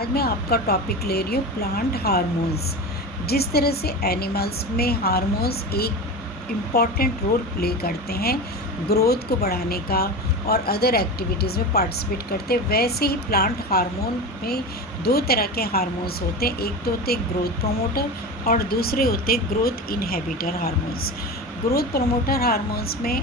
आज मैं आपका टॉपिक ले रही हूँ प्लांट हार्मोन्स। जिस तरह से एनिमल्स में हार्मोन्स एक इम्पॉर्टेंट रोल प्ले करते हैं ग्रोथ को बढ़ाने का और अदर एक्टिविटीज़ में पार्टिसिपेट करते हैं, वैसे ही प्लांट हार्मोन में दो तरह के हार्मोन्स होते हैं। एक तो होते हैं ग्रोथ प्रमोटर और दूसरे होते हैं growth inhibitor hormones. Growth promoter hormones में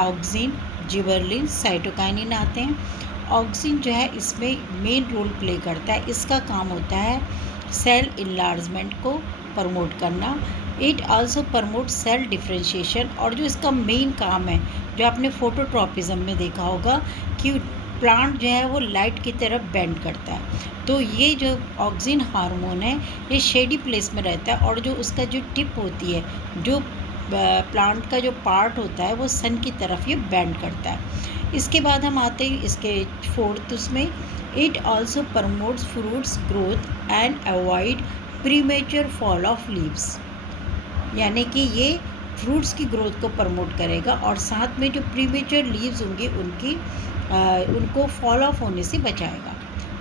ऑक्सिन, जिबर्लिन, साइटोकाइनिन आते हैं। ऑक्सिन जो है इसमें मेन रोल प्ले करता है। इसका काम होता है सेल इनलार्जमेंट को प्रमोट करना। It also promote cell differentiation. और जो इसका मेन काम है, जो आपने फोटोट्रॉपिज्म में देखा होगा कि प्लांट जो है वो लाइट की तरफ बेंड करता है। तो ये जो ऑक्सिन हार्मोन है ये शेडी प्लेस में रहता है और जो उसका जो टिप होती है, जो प्लांट का जो पार्ट होता है वो सन की तरफ ये बेंड करता है। इसके बाद हम आते हैं इसके फोर्थ उसमें, it also promotes fruits growth and avoid premature fall of leaves. यानी कि ये फ्रूट्स की ग्रोथ को प्रमोट करेगा और साथ में जो प्रीमेच्योर लीव्स होंगे उनको फॉल ऑफ होने से बचाएगा।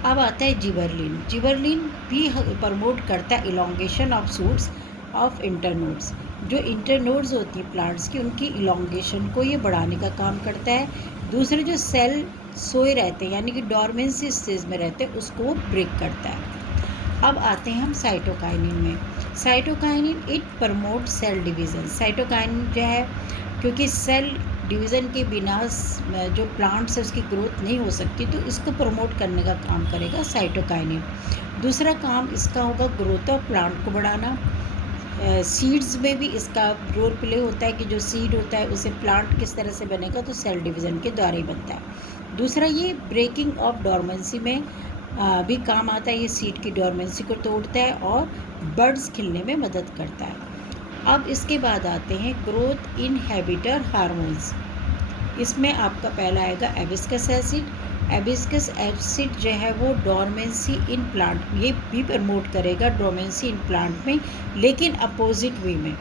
अब आता है जिबर्लिन। जिबर्लिन भी प्रमोट करता है elongation of shoots of internodes. जो इंटरनोड्स होती हैं प्लांट्स की, उनकी इलोंगेशन को ये बढ़ाने का काम करता है। दूसरे जो सेल सोए रहते हैं यानी कि डॉर्मेंसी स्टेज में रहते हैं, उसको वो ब्रेक करता है। अब आते हैं हम साइटोकाइनिन में। Cytokinin it promote cell division. Cytokinin जो है, क्योंकि सेल डिवीज़न के बिना जो प्लांट्स है उसकी ग्रोथ नहीं हो सकती, तो इसको प्रमोट करने का काम करेगा साइटोकाइनिन। दूसरा काम इसका होगा ग्रोथ ऑफ प्लांट को बढ़ाना। सीड्स में भी इसका रोल प्ले होता है कि जो सीड होता है उसे प्लांट किस तरह से बनेगा, तो सेल डिवीज़न के द्वारा ही बनता है। दूसरा ये ब्रेकिंग ऑफ डॉर्मेंसी में भी काम आता है। ये सीड की डॉर्मेंसी को तोड़ता है और बर्ड्स खिलने में मदद करता है। अब इसके बाद आते हैं ग्रोथ इनहिबिटर हार्मोन्स। इसमें आपका पहला आएगा एबिस्कस एसिड। एबिस्कस एसिड जो है वो डॉर्मेंसी इन प्लांट, ये भी प्रमोट करेगा डॉर्मेंसी इन प्लांट में, लेकिन अपोजिट वे में।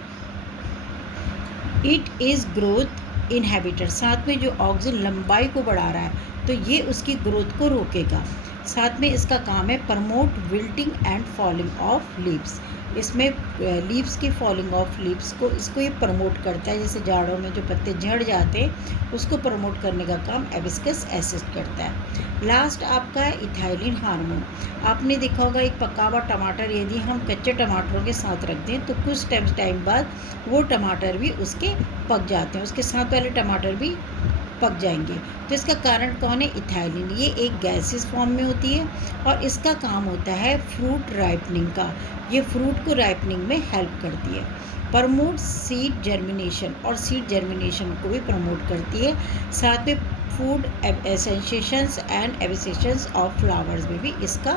It is growth inhibitor. साथ में जो ऑक्सिन लंबाई को बढ़ा रहा है तो ये उसकी ग्रोथ को रोकेगा। साथ में इसका काम है promote wilting and falling of leaves. इसमें लीव्स की फॉलिंग ऑफ लीव्स को इसको ये प्रमोट करता है। जैसे जाड़ों में जो पत्ते झड़ जाते हैं उसको प्रमोट करने का काम एबिस्कस एसिड करता है। लास्ट आपका है इथाइलिन हार्मोन। आपने देखा होगा एक पका हुआ टमाटर यदि हम कच्चे टमाटरों के साथ रख दें तो कुछ टाइम बाद वो टमाटर भी उसके पक जाते हैं, उसके साथ वाले टमाटर भी पक जाएंगे। तो इसका कारण कौन है? इथाइलिन। ये एक गैसियस फॉर्म में होती है और इसका काम होता है फ्रूट राइपनिंग का। ये फ्रूट को राइपनिंग में हेल्प करती है। प्रमोट सीड जर्मिनेशन, और सीड जर्मिनेशन को भी प्रमोट करती है। साथ में food associations and abscissions of flowers में भी इसका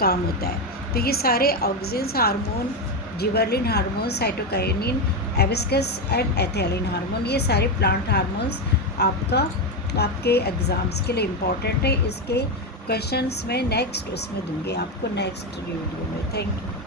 काम होता है। तो ये सारे auxins hormone, gibberellin hormone, cytokinin, abscisic and ethylene hormone, ये सारे प्लांट हार्मोन्स आपके एग्ज़ाम्स के लिए इम्पॉर्टेंट है। इसके क्वेश्चंस में नेक्स्ट उसमें दूंगी आपको नेक्स्ट वीडियो में। Thank you.